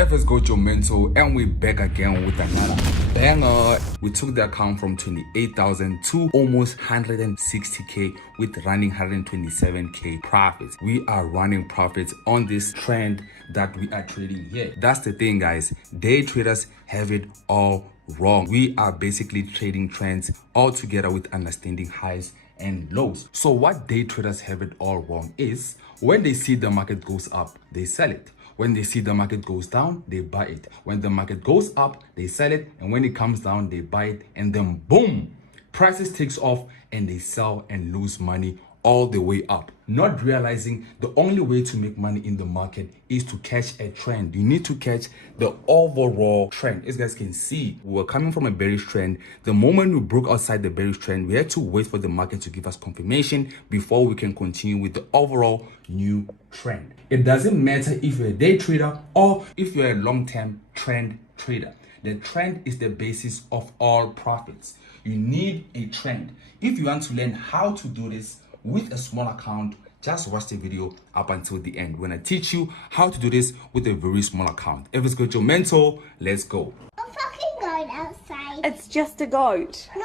FXGOATS mental, and we're back again with another banger. We took the account from 28,000 to almost 160k with running 127k profits. We are running profits on this trend that we are trading here. That's the thing, guys. Day traders have it all wrong. We are basically trading trends all together with understanding highs and lows. So what day traders have it all wrong is when they see the market goes up, they sell it. When they see the market goes down, they buy it. When the market goes up, they sell it. And when it comes down, they buy it. And then boom, prices takes off and they sell and lose money all the way up. Not realizing the only way to make money in the market is to catch a trend. You need to catch the overall trend. As you guys can see, we were coming from a bearish trend. The moment we broke outside the bearish trend, we had to wait for the market to give us confirmation before we can continue with the overall new trend. It doesn't matter if you're a day trader or if you're a long-term trend trader. The trend is the basis of all profits. You need a trend. If you want to learn how to do this with a small account, just watch the video up until the end when I teach you how to do this with a very small account. If it's good, your mentor, let's go. A fucking goat outside. It's just a goat. No,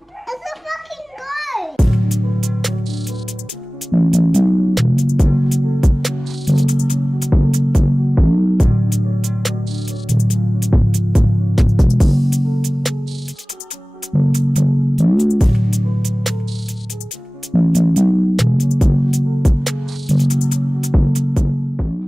it's a fucking goat.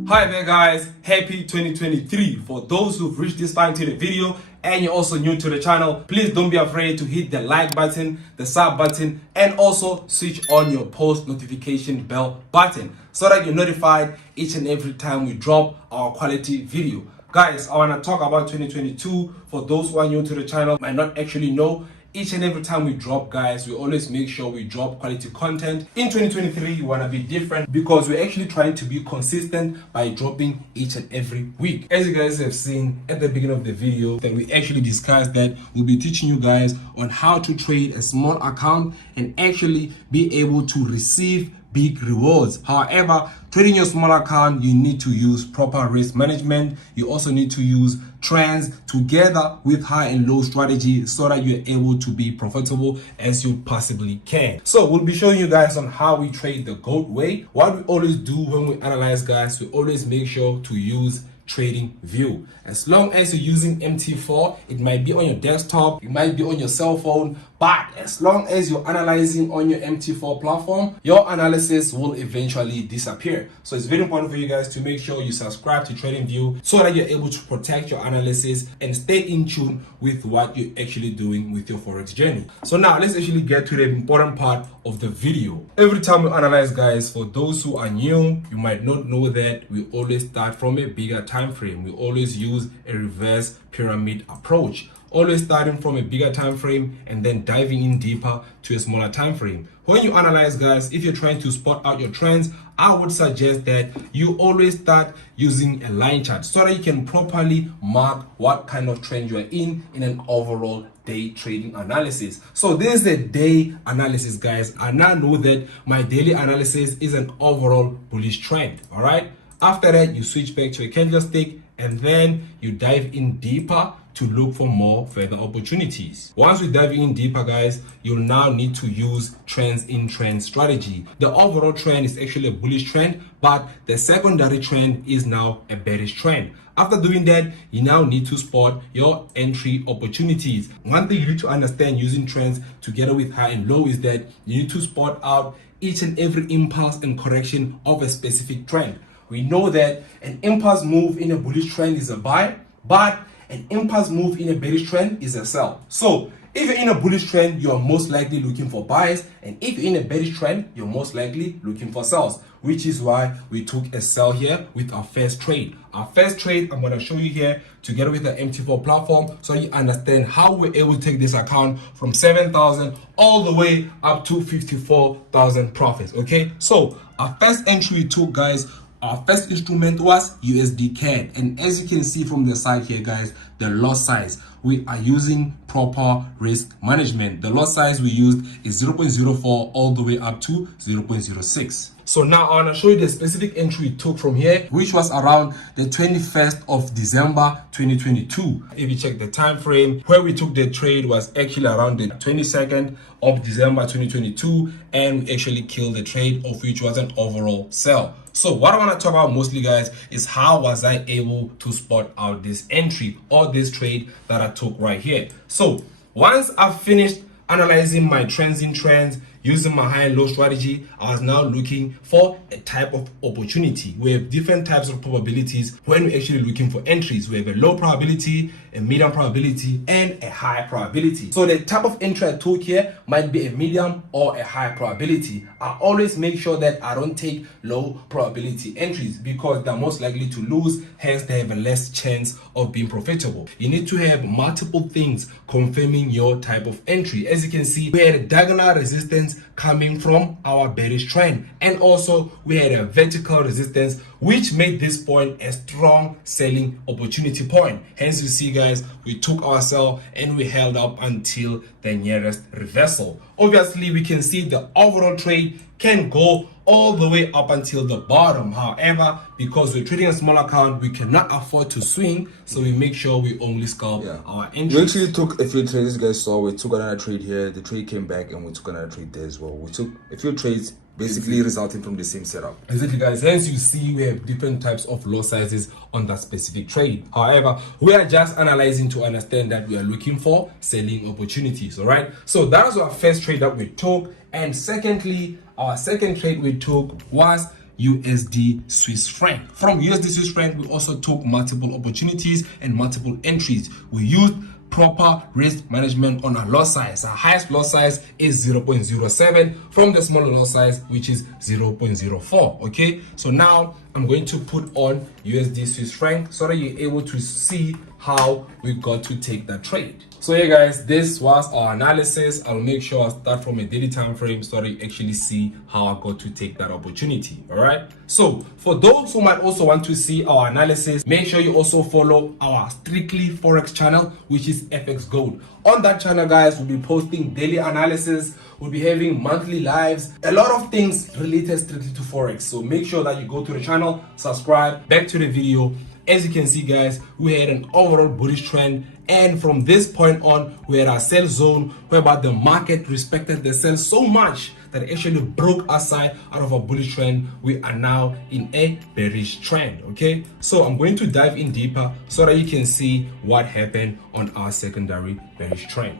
Hi there guys, happy 2023. For those who've reached this far into the video and you're also new to the channel, please don't be afraid to hit the like button, the sub button, and also switch on your post notification bell button so that you're notified each and every time we drop our quality video. Guys, I want to talk about 2022. For those who are new to the channel, might not actually know, each and every time we drop, guys, we always make sure we drop quality content. In 2023, we want to be different because we're actually trying to be consistent by dropping each and every week. As you guys have seen at the beginning of the video, that we actually discussed that we'll be teaching you guys on how to trade a small account and actually be able to receive big rewards. However, trading your small account, you need to use proper risk management. You also need to use trends together with high and low strategy so that you're able to be profitable as you possibly can. So we'll be showing you guys on how we trade the GOAT way. What we always do when we analyze, guys, we always make sure to use trading view. As long as you're using MT4, it might be on your desktop, it might be on your cell phone, but as long as you're analyzing on your MT4 platform, your analysis will eventually disappear. So it's very important for you guys to make sure you subscribe to TradingView so that you're able to protect your analysis and stay in tune with what you're actually doing with your Forex journey. So now let's actually get to the important part of the video. Every time we analyze, guys, for those who are new, you might not know that we always start from a bigger time frame. We always use a reverse pyramid approach. Always starting from a bigger time frame and then diving in deeper to a smaller time frame. When you analyze, guys, if you're trying to spot out your trends, I would suggest that you always start using a line chart so that you can properly mark what kind of trend you are in an overall day trading analysis. So this is a day analysis, guys. I now know that my daily analysis is an overall bullish trend. All right. After that, you switch back to a candlestick and then you dive in deeper to look for more further opportunities. Once we dive in deeper, guys, you'll now need to use trends in trend strategy. The overall trend is actually a bullish trend, but the secondary trend is now a bearish trend. After doing that, you now need to spot your entry opportunities. One thing you need to understand using trends together with high and low is that you need to spot out each and every impulse and correction of a specific trend. We know that an impulse move in a bullish trend is a buy, but an impulse move in a bearish trend is a sell. So if you're in a bullish trend, you're most likely looking for buys, and if you're in a bearish trend, you're most likely looking for sells, which is why we took a sell here with our first trade. Our first trade, I'm going to show you here together with the MT4 platform so you understand how we're able to take this account from 7,000 all the way up to 54,000 profits. Okay, so our first entry we took, guys, our first instrument was USD CAD, and as you can see from the side here, guys, the lot size, we are using proper risk management. The lot size we used is 0.04 all the way up to 0.06. So now I want to show you the specific entry we took from here, which was around the 21st of December 2022. If you check the time frame, where we took the trade was actually around the 22nd of December 2022, and we actually killed the trade, of which was an overall sell. So what I want to talk about mostly, guys, is how was I able to spot out this entry or this trade that I took right here. So once I've finished analyzing my transient trends using my high and low strategy, I was now looking for a type of opportunity. We have different types of probabilities when we're actually looking for entries. We have a low probability, a medium probability, and a high probability. So the type of entry I took here might be a medium or a high probability. I always make sure that I don't take low probability entries because they're most likely to lose, hence they have a less chance of being profitable. You need to have multiple things confirming your type of entry. As you can see, we had a diagonal resistance coming from our bearish trend, and also we had a vertical resistance which made this point a strong selling opportunity point. Hence you see, guys, we took our sell and we held up until the nearest reversal. Obviously we can see the overall trade can go all the way up until the bottom. However, because we're trading a small account, we cannot afford to swing, so we make sure we only scalp our entries. We actually took a few trades. You guys saw we took another trade here, the trade came back, and we took another trade there as well. We took a few trades basically resulting from the same setup. Exactly, guys. Hence you see we have different types of lot sizes on that specific trade. However, we are just analyzing to understand that we are looking for selling opportunities. All right, so that was our first trade that we took, and secondly, our second trade we took was USD Swiss franc. From USD Swiss franc, we also took multiple opportunities and multiple entries. We used proper risk management on our lot size. Our highest lot size is 0.07 from the smaller lot size, which is 0.04. Okay, so now I'm going to put on USD Swiss franc so that you're able to see how we got to take that trade. So yeah, guys, this was our analysis. I'll make sure I start from a daily time frame so that you actually see how I got to take that opportunity. All right, so for those who might also want to see our analysis, make sure you also follow our Strictly Forex channel, which is FXGOATS. On that channel, guys, we'll be posting daily analysis, we'll be having monthly lives, a lot of things related strictly to Forex. So make sure that you go to the channel, subscribe. Back to the video. As you can see, guys, we had an overall bullish trend, and from this point on we had our sell zone whereby the market respected the sell so much that it actually broke our side out of a bullish trend. We are now in a bearish trend. Okay, so I'm going to dive in deeper so that you can see what happened on our secondary bearish trend.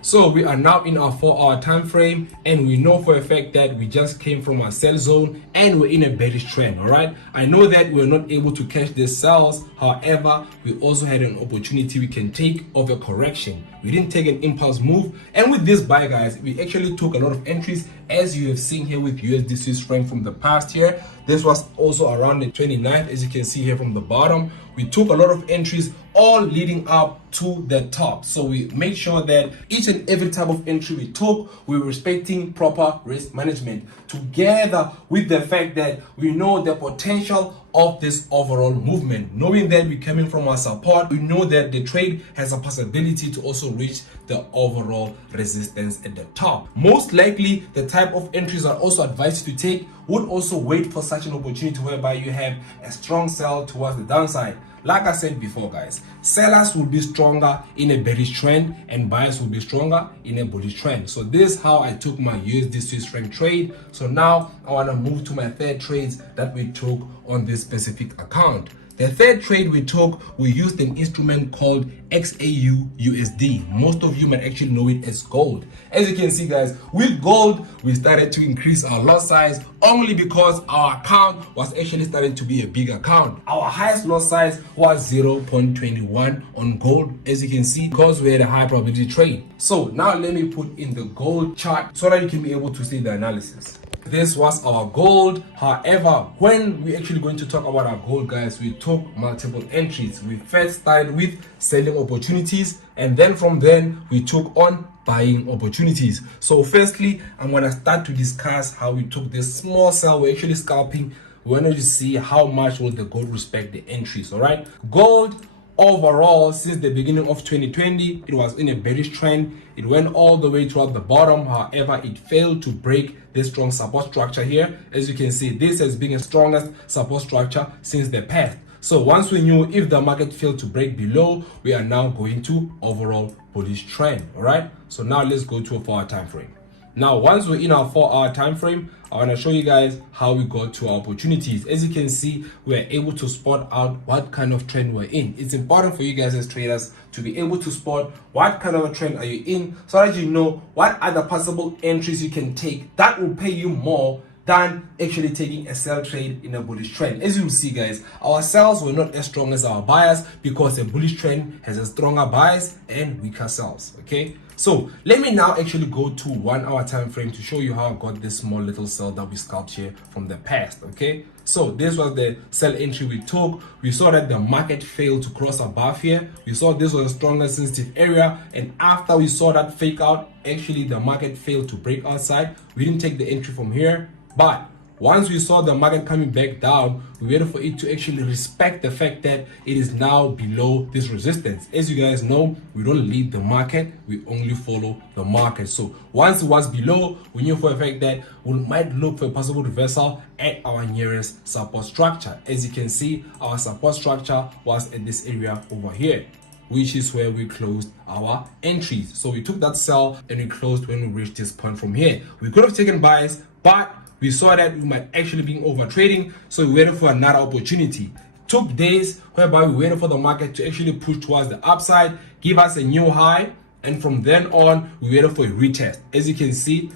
So we are now in our 4-hour time frame, and we know for a fact that we just came from our sell zone and we're in a bearish trend. All right, I know that we're not able to catch the sells. However, we also had an opportunity we can take of a correction. We didn't take an impulse move, and with this buy, guys, we actually took a lot of entries, as you have seen here with USD Swiss franc from the past year. This was also around the 29th, as you can see here from the bottom. We took a lot of entries, all leading up to the top. So we made sure that each and every type of entry we took, we were respecting proper risk management, together with the fact that we know the potential of this overall movement. Knowing that we're coming from our support, we know that the trade has a possibility to also reach the overall resistance at the top. Most likely, the type of entries I also advise you to take would also wait for such an opportunity whereby you have a strong sell towards the downside. Like I said before, guys, sellers will be stronger in a bearish trend and buyers will be stronger in a bullish trend. So this is how I took my USD Swiss franc trade. So now I want to move to my third trades that we took on this specific account. The third trade we took, we used an instrument called XAU USD. Most of you might actually know it as gold. As you can see, guys, with gold, we started to increase our lot size only because our account was actually starting to be a big account. Our highest lot size was 0.21 on gold, as you can see, because we had a high probability trade. So now let me put in the gold chart so that you can be able to see the analysis. This was our gold. However, when we're actually going to talk about our gold, guys, we took multiple entries. We first started with selling opportunities, and then from then we took on buying opportunities. So firstly, I'm going to start to discuss how we took this small sell. We're actually scalping. We want to see how much will the gold respect the entries. All right, gold overall, since the beginning of 2020, it was in a bearish trend. It went all the way toward the bottom. However, it failed to break this strong support structure here. As you can see, this has been the strongest support structure since the past. So once we knew if the market failed to break below, we are now going to overall bullish trend. All right, so now let's go to a 4-hour time frame. Now, once we're in our 4-hour time frame, I want to show you guys how we got to our opportunities. As you can see, we're able to spot out what kind of trend we're in. It's important for you guys as traders to be able to spot what kind of a trend are you in, so that you know what other possible entries you can take that will pay you more than actually taking a sell trade in a bullish trend. As you will see, guys, our sells were not as strong as our buyers because a bullish trend has a stronger buys and weaker sells. Okay, so let me now actually go to 1-hour time frame to show you how I got this small little sell that we scalped here from the past. Okay, so this was the sell entry we took. We saw that the market failed to cross above here. We saw this was a stronger sensitive area, and after we saw that fake out, actually the market failed to break outside. We didn't take the entry from here, but once we saw the market coming back down, we waited for it to actually respect the fact that it is now below this resistance. As you guys know, we don't lead the market, we only follow the market. So once it was below, we knew for a fact that we might look for a possible reversal at our nearest support structure. As you can see, our support structure was at this area over here, which is where we closed our entries. So we took that sell and we closed when we reached this point from here. We could have taken buys, but we saw that we might actually be over trading, so we waited for another opportunity. Took days whereby we waited for the market to actually push towards the upside, give us a new high, and from then on we waited for a retest. As you can see,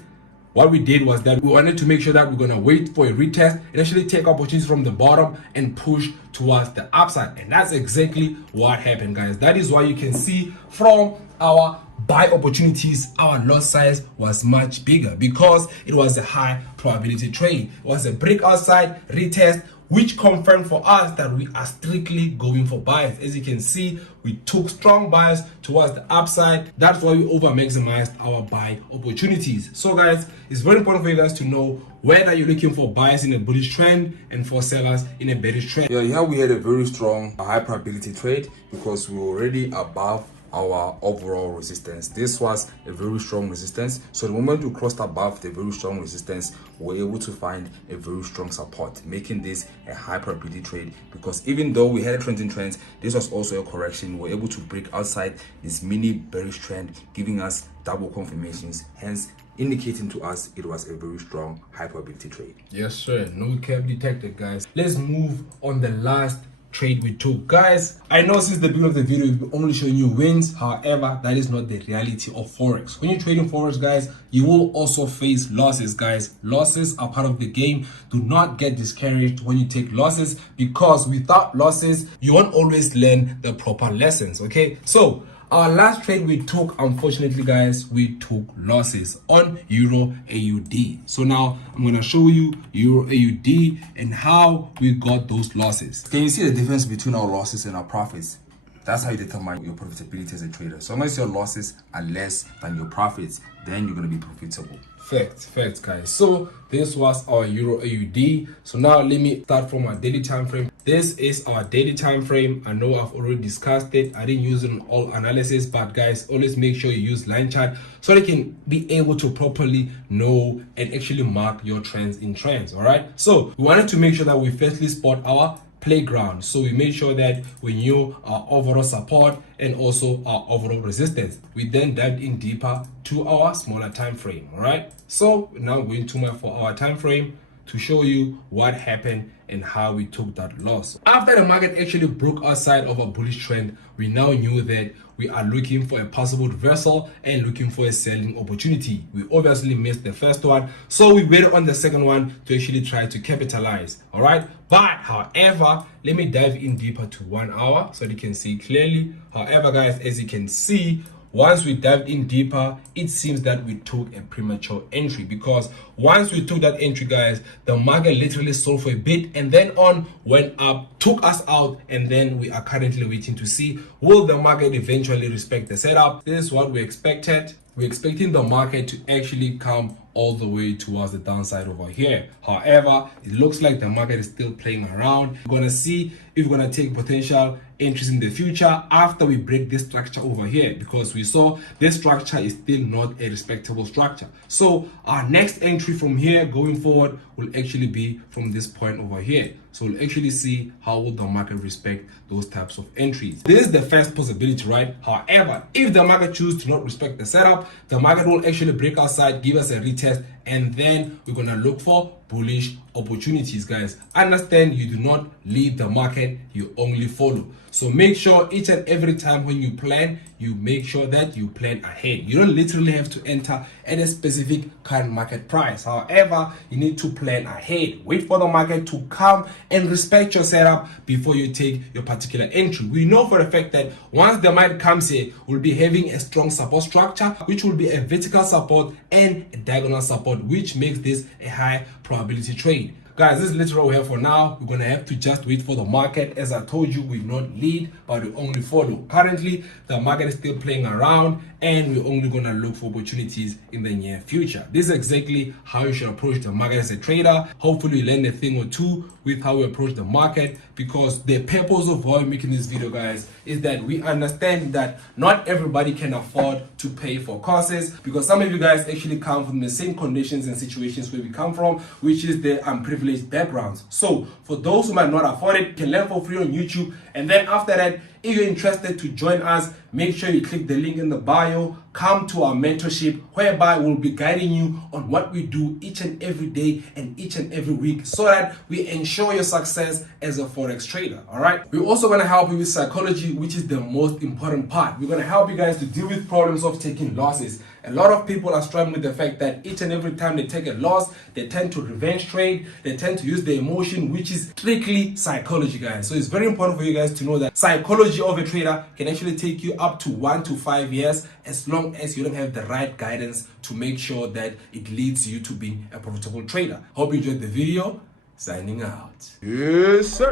what we did was that we wanted to make sure that we're going to wait for a retest and actually take opportunities from the bottom and push towards the upside. And that's exactly what happened, guys. That is why you can see from our buy opportunities, our lot size was much bigger because it was a high probability trade. It was a break outside, retest, which confirmed for us that we are strictly going for buys. As you can see, we took strong buys towards the upside. That's why we over maximized our buy opportunities. So guys, it's very important for you guys to know whether you're looking for buyers in a bullish trend and for sellers in a bearish trend. Yeah, here we had a very strong high probability trade because we were already above our overall resistance. This was a very strong resistance, so the moment we crossed above the very strong resistance, we were able to find a very strong support, making this a high probability trade. Because even though we had a trend in trends, this was also a correction. We were able to break outside this mini bearish trend, giving us double confirmations, hence indicating to us it was a very strong high probability trade. Yes sir, no cap detected, guys. Let's move on the last trade we took. Guys, I know since the beginning of the video we've only showing you wins. However, that is not the reality of Forex. When you're trading Forex, guys, you will also face losses, guys. Losses are part of the game. Do not get discouraged when you take losses, because without losses you won't always learn the proper lessons. Okay, so our last trade we took, unfortunately, guys, we took losses on Euro AUD. So now I'm going to show you Euro AUD and how we got those losses. Can you see the difference between our losses and our profits? That's how you determine your profitability as a trader. So unless your losses are less than your profits, then you're going to be profitable. Facts, guys. So this was our Euro AUD. So now let me start from our daily time frame. This is our daily time frame. I know I've already discussed it. I didn't use it in all analysis, but guys, always make sure you use line chart so they can be able to properly know and actually mark your trends in trends. All right, so we wanted to make sure that we firstly spot our playground. So we made sure that we knew our overall support and also our overall resistance. We then dived in deeper to our smaller time frame. All right, so now going to my 4-hour time frame to show you what happened and how we took that loss. After the market actually broke outside of a bullish trend, we now knew that we are looking for a possible reversal and looking for a selling opportunity. We obviously missed the first one, so we waited on the second one to actually try to capitalize. All right, but however, let me dive in deeper to 1 hour so you can see clearly. However, guys, as you can see, once we dived in deeper, it seems that we took a premature entry, because once we took that entry, guys, the market literally sold for a bit and then on went up, took us out, and then we are currently waiting to see will the market eventually respect the setup. This is what we expected. we're expecting the market to actually come all the way towards the downside over here. However, it looks like the market is still playing around. We're gonna see if we're gonna take potential entries in the future after we break this structure over here, because we saw this structure is still not a respectable structure. So our next entry from here going forward will actually be from this point over here. So we'll actually see how will the market respect those types of entries. This is the first possibility, right? However, if the market chooses to not respect the setup, the market will actually break outside, give us a retest, and then we're gonna look for bullish opportunities. Guys, understand you do not lead the market, you only follow. So make sure each and every time when you plan, you make sure that you plan ahead. You don't literally have to enter at a specific current market price. However, you need to plan ahead. Wait for the market to come and respect your setup before you take your particular entry. We know for a fact that once the market comes here, we'll be having a strong support structure, which will be a vertical support and a diagonal support, which makes this a high probability trade. Guys, this is literally what we have for now. We're gonna have to just wait for the market. As I told you, we not lead, but we only follow. Currently, the market is still playing around, and we're only gonna look for opportunities in the near future. This is exactly how you should approach the market as a trader. Hopefully, you learn a thing or two with how we approach the market, because the purpose of why we're making this video, guys, is that we understand that not everybody can afford to pay for courses, because some of you guys actually come from the same conditions and situations where we come from, which is the unprivileged backgrounds. So for those who might not afford it, you can learn for free on YouTube. And then after that, if you're interested to join us, make sure you click the link in the bio, come to our mentorship, whereby we'll be guiding you on what we do each and every day and each and every week, so that we ensure your success as a Forex trader. All right. We're also going to help you with psychology, which is the most important part. We're going to help you guys to deal with problems of taking losses. A lot of people are struggling with the fact that each and every time they take a loss, they tend to revenge trade, they tend to use the emotion, which is strictly psychology, guys. So it's very important for you guys to know that psychology of a trader can actually take you up to 1 to 5 years, as long as you don't have the right guidance to make sure that it leads you to being a profitable trader. Hope you enjoyed the video. Signing out. Yes, sir.